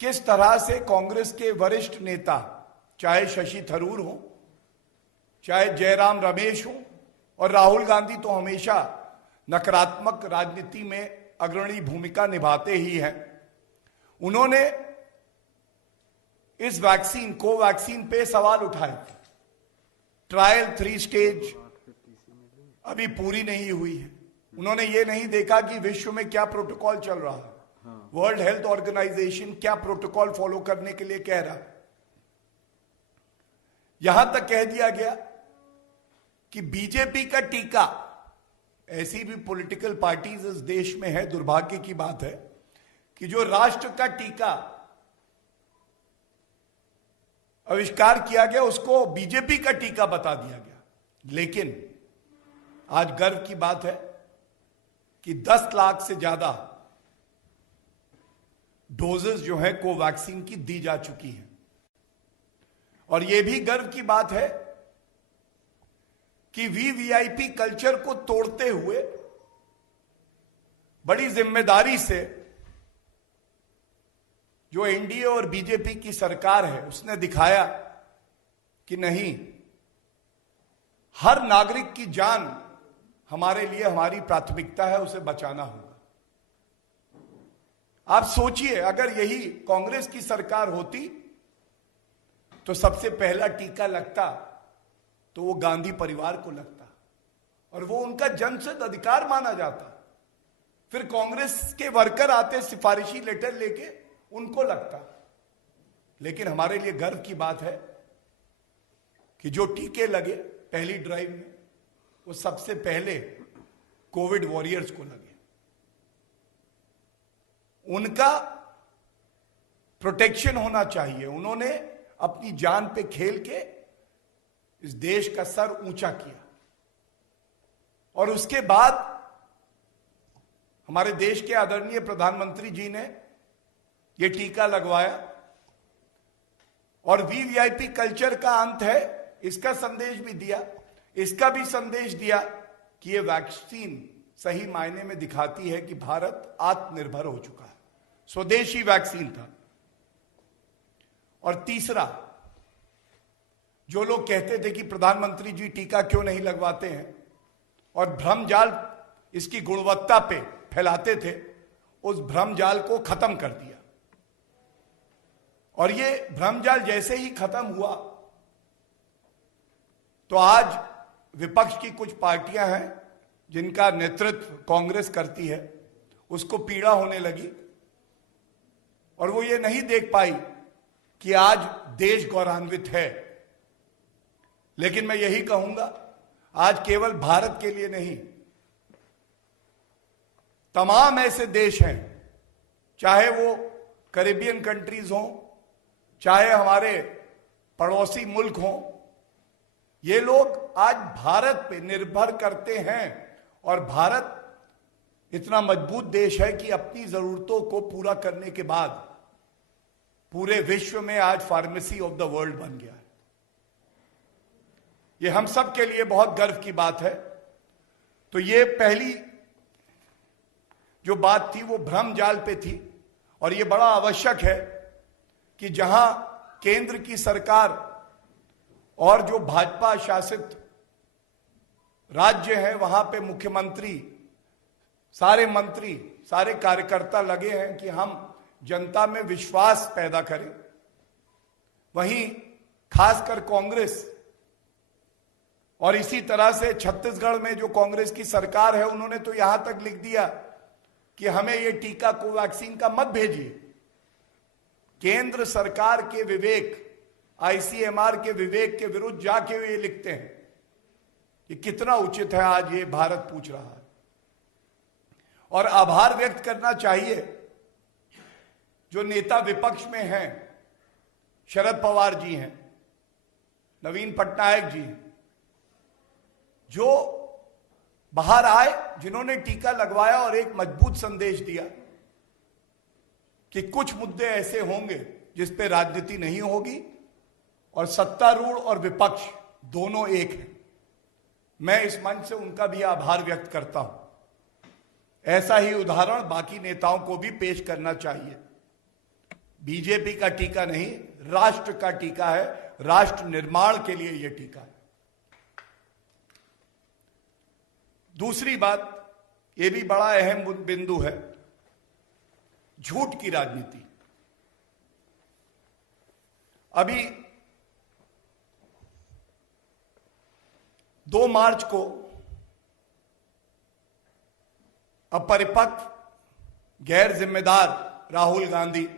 किस तरह से कांग्रेस के वरिष्ठ नेता, चाहे शशि थरूर हो, चाहे जयराम रमेश हो और राहुल गांधी, तो हमेशा नकारात्मक राजनीति में अग्रणी भूमिका निभाते ही हैं। उन्होंने इस वैक्सीन कोवैक्सीन पे सवाल उठाए थे। ट्रायल 3 स्टेज अभी पूरी नहीं हुई है। उन्होंने ये नहीं देखा कि विश्व में क्या प्रोटोकॉल चल रहा है, वर्ल्ड हेल्थ ऑर्गेनाइजेशन क्या प्रोटोकॉल फॉलो करने के लिए कह रहा है। यहां तक कह दिया गया कि बीजेपी का टीका, ऐसी भी पॉलिटिकल पार्टीज इस देश में है, दुर्भाग्य की बात है कि जो राष्ट्र का टीका आविष्कार किया गया उसको बीजेपी का टीका बता दिया गया। लेकिन आज गर्व की बात है कि 10 लाख से ज्यादा डोजेस जो है कोवैक्सीन की दी जा चुकी है। और यह भी गर्व की बात है कि वीवीआईपी कल्चर को तोड़ते हुए बड़ी जिम्मेदारी से जो एनडीए और बीजेपी की सरकार है उसने दिखाया कि नहीं, हर नागरिक की जान हमारे लिए हमारी प्राथमिकता है, उसे बचाना होगा। आप सोचिए, अगर यही कांग्रेस की सरकार होती तो सबसे पहला टीका लगता तो वो गांधी परिवार को लगता और वो उनका जन्मसिद्ध अधिकार माना जाता। फिर कांग्रेस के वर्कर आते सिफारिशी लेटर लेके, उनको लगता। लेकिन हमारे लिए गर्व की बात है कि जो टीके लगे पहली ड्राइव में, वो सबसे पहले कोविड वॉरियर्स को लगे। उनका प्रोटेक्शन होना चाहिए। उन्होंने अपनी जान पे खेल के इस देश का सर ऊंचा किया और उसके बाद हमारे देश के आदरणीय प्रधानमंत्री जी ने यह टीका लगवाया और वीवीआईपी कल्चर का अंत है, इसका संदेश भी दिया। इसका भी संदेश दिया कि यह वैक्सीन सही मायने में दिखाती है कि भारत आत्मनिर्भर हो चुका है। स्वदेशी वैक्सीन था। और तीसरा, जो लोग कहते थे कि प्रधानमंत्री जी टीका क्यों नहीं लगवाते हैं और भ्रमजाल इसकी गुणवत्ता पे फैलाते थे, उस भ्रमजाल को खत्म कर दिया। और ये भ्रमजाल जैसे ही खत्म हुआ तो आज विपक्ष की कुछ पार्टियां हैं जिनका नेतृत्व कांग्रेस करती है, उसको पीड़ा होने लगी और वो ये नहीं देख पाई कि आज देश गौरवान्वित है। लेकिन मैं यही कहूंगा, आज केवल भारत के लिए नहीं, तमाम ऐसे देश हैं, चाहे वो कैरेबियन कंट्रीज हों, चाहे हमारे पड़ोसी मुल्क हों, ये लोग आज भारत पे निर्भर करते हैं। और भारत इतना मजबूत देश है कि अपनी जरूरतों को पूरा करने के बाद पूरे विश्व में आज फार्मेसी ऑफ द वर्ल्ड बन गया है। ये हम सब के लिए बहुत गर्व की बात है। तो ये पहली जो बात थी वो भ्रमजाल पे थी और ये बड़ा आवश्यक है कि जहां केंद्र की सरकार और जो भाजपा शासित राज्य है वहां पे मुख्यमंत्री, सारे मंत्री, सारे कार्यकर्ता लगे हैं कि हम जनता में विश्वास पैदा करें। वहीं खासकर कांग्रेस और इसी तरह से छत्तीसगढ़ में जो कांग्रेस की सरकार है, उन्होंने तो यहां तक लिख दिया कि हमें ये टीका कोवैक्सीन का मत भेजिए। केंद्र सरकार के विवेक, आईसीएमआर के विवेक के विरुद्ध जाके ये लिखते हैं। ये कितना उचित है, आज ये भारत पूछ रहा है। और आभार व्यक्त करना चाहिए जो नेता विपक्ष में हैं, शरद पवार जी हैं, नवीन पटनायक जी हैं, जो बाहर आए, जिन्होंने टीका लगवाया और एक मजबूत संदेश दिया कि कुछ मुद्दे ऐसे होंगे जिस पे राजनीति नहीं होगी और सत्तारूढ़ और विपक्ष दोनों एक हैं। मैं इस मंच से उनका भी आभार व्यक्त करता हूं। ऐसा ही उदाहरण बाकी नेताओं को भी पेश करना चाहिए। बीजेपी का टीका नहीं, राष्ट्र का टीका है, राष्ट्र निर्माण के लिए यह टीका है। दूसरी बात, यह भी बड़ा अहम बिंदु है, झूठ की राजनीति। अभी 2 मार्च को अपरिपक्व गैर जिम्मेदार राहुल गांधी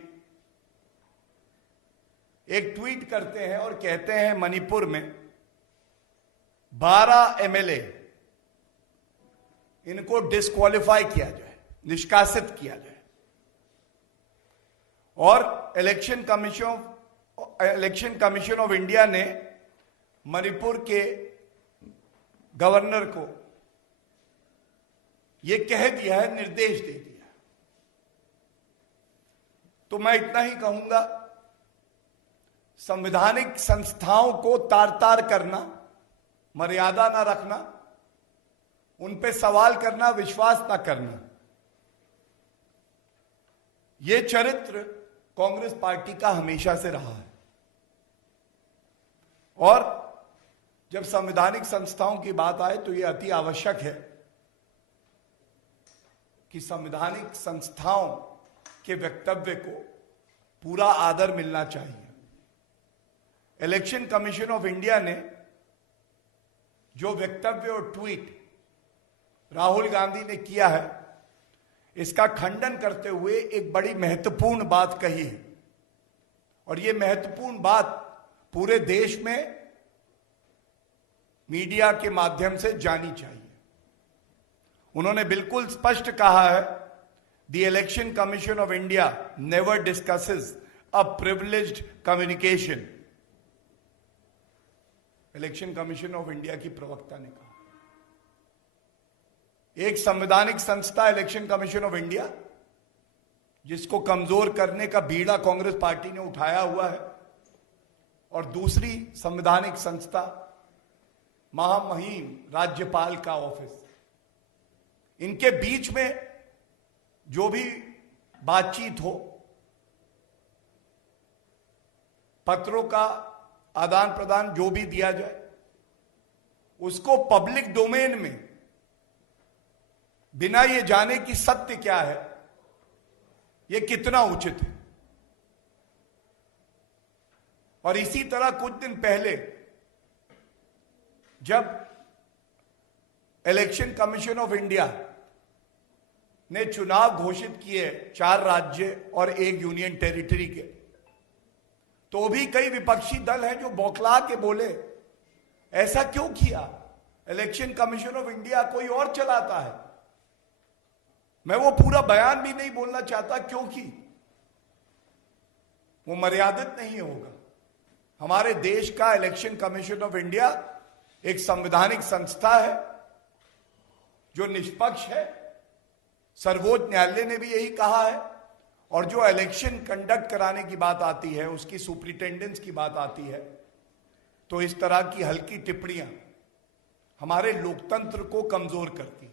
एक ट्वीट करते हैं और कहते हैं मणिपुर में 12 एमएलए इनको डिस्क्वालीफाई किया जाए, निष्कासित किया जाए, और इलेक्शन कमीशन ऑफ इंडिया ने मणिपुर के गवर्नर को यह कह दिया है, निर्देश दे दिया। तो मैं इतना ही कहूंगा, संवैधानिक संस्थाओं को तार तार करना, मर्यादा ना रखना, उन पे सवाल करना, विश्वास ना करना, यह चरित्र कांग्रेस पार्टी का हमेशा से रहा है। और जब संवैधानिक संस्थाओं की बात आए तो यह अति आवश्यक है कि संवैधानिक संस्थाओं के वक्तव्य को पूरा आदर मिलना चाहिए। इलेक्शन कमीशन ऑफ इंडिया ने जो वक्तव्य और ट्वीट राहुल गांधी ने किया है, इसका खंडन करते हुए एक बड़ी महत्वपूर्ण बात कही है, और यह महत्वपूर्ण बात पूरे देश में मीडिया के माध्यम से जानी चाहिए। उन्होंने बिल्कुल स्पष्ट कहा है, the election commission of India never discusses a privileged communication. Election commission of India की प्रवक्ता ने कहा, एक संवैधानिक संस्था इलेक्शन कमीशन ऑफ इंडिया, जिसको कमजोर करने का बीड़ा कांग्रेस पार्टी ने उठाया हुआ है, और दूसरी संवैधानिक संस्था महामहिम राज्यपाल का ऑफिस, इनके बीच में जो भी बातचीत हो, पत्रों का आदान प्रदान जो भी दिया जाए, उसको पब्लिक डोमेन में बिना ये जाने कि सत्य क्या है, ये कितना उचित है। और इसी तरह कुछ दिन पहले जब इलेक्शन कमीशन ऑफ इंडिया ने चुनाव घोषित किए 4 राज्य और 1 यूनियन टेरिटरी के, तो भी कई विपक्षी दल हैं जो बौखला के बोले, ऐसा क्यों किया? इलेक्शन कमीशन ऑफ इंडिया कोई और चलाता है। मैं वो पूरा बयान भी नहीं बोलना चाहता, क्योंकि वो मर्यादित नहीं होगा। हमारे देश का इलेक्शन कमीशन ऑफ इंडिया एक संवैधानिक संस्था है जो निष्पक्ष है, सर्वोच्च न्यायालय ने भी यही कहा है। और जो इलेक्शन कंडक्ट कराने की बात आती है, उसकी सुपरिटेंडेंस की बात आती है, तो इस तरह की हल्की टिप्पणियां हमारे लोकतंत्र को कमजोर करती हैं।